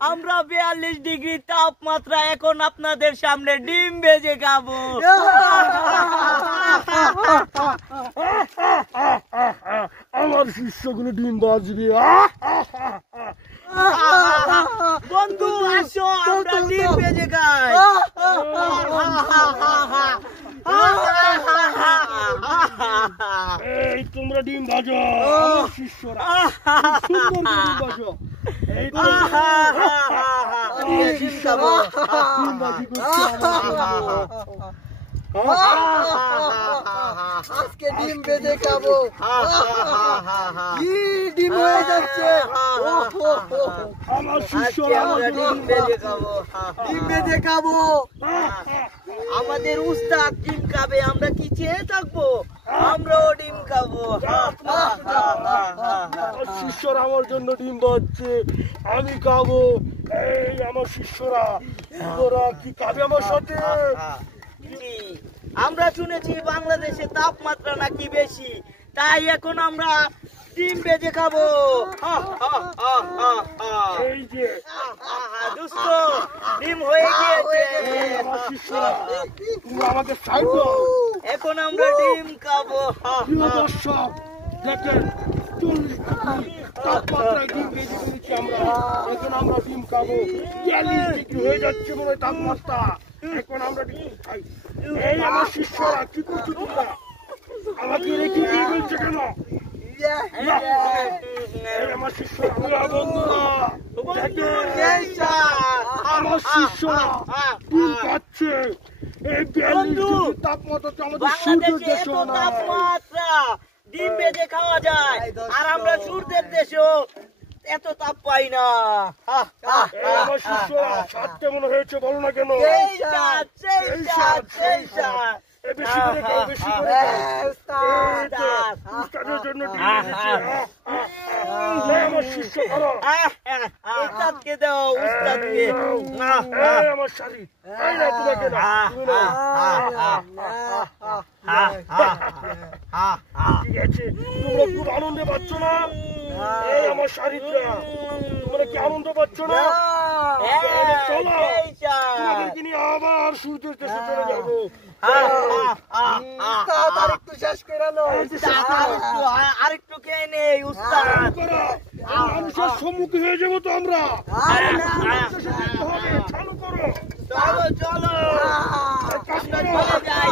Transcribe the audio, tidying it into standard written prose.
আমরা 42 ডিগ্রি তাপমাত্রা এখন আপনাদের সামনে ডিম ভেজে খাবো। আমার শিষ্যগুলো ডিম ভাজবে। বন্ধু আসো আমরা ডিম ভেজে খাই। এই তোমরা ডিম ভাজো, আমার শিষ্যরা সুন্দর করে ডিম ভাজো। এই তো ডিম খাবো। ডিম ভাজি করছে আজকে ডিম ভেজে খাবো। কি ডিম হয়ে যাচ্ছে। আমার শিষ্যরা ডিম ভেজে খাবো। ডিম ভেজে খাবো। আমাদের উস্তাদ ডিম খাবে, আমরা কি চেয়ে থাকবো? আমরাও ডিম খাবো। শিষ্যরা আমার জন্য ডিম ভাজছে, আমি খাবো। এই আমার শিষ্যরা, তোরা কি খাবে আমার সাথে? আমরা শুনেছি বাংলাদেশে তাপমাত্রা নাকি বেশি, তাই এখন আমরা ডিম ভেজে খাবো। এই যে দুষ্ট ডিম হয়ে গিয়েছে। আমার শিষ্যরা, তোমরা আমাকে সাইড দাও। এখন আমরা ডিম খাবো। প্রিয় দর্শক, দেখেন 40 ডিগ্রি তাপমাত্রায় ডিম ভেজে করেছি আমরা। এখন আমরা ডিম খাবো। 42 ডিগ্রি হয়ে যাচ্ছে মনে হয় তাপমাত্রা। এখন আমরা ডিম খাই। এই আমার শিষ্যরা, কি করছো তোমরা? আমাকে রেখে দিয়ে বলছে কেন? এই আমার শিষ্যরা, আমরা বন্ধুরা, দেখেন আমার শিষ্যরা ডিম খাচ্ছে। এই 42 ডিগ্রি তাপমাত্রা আমাদের সূর্যের বাংলাদেশে দেশে এত তাপমাত্রা, ডিম ভেজে খাওয়া যায়, আর আমরা সূর্যের দেশেও এত তাপ পাই না। আমার শিষ্যরা, স্বাদটা মনে হয়েছে বলো না কেন? সেই স্বাদ, সেই স্বাদ, সেই স্বাদ। বেশি করে খাও, বেশি করে খাও। উস্তাদের জন্য ডিম এনেছি। আমার শিষ্য করো। উস্তাদকে দাও, উস্তাদকে। আমার শাড়ি, এই না তোমাকে না, তুমি নাও। ঠিক আছে, তোমরা খুব আনন্দ পাচ্ছ না? এই আমার শাড়িটা, তোমরা কি আনন্দ পাচ্ছ না? চলো, তোমাদেরকে নিয়ে আবার সূর্যের দেশে চলে যাবো। আরেকটু শেষ করে নাও। আরেকটু খেয়ে নেই উস্তাদ। মানুষের সম্মুখীন হয়ে যাবো তো আমরা। চালু করো, চলো চলো আমরা চলে যাই।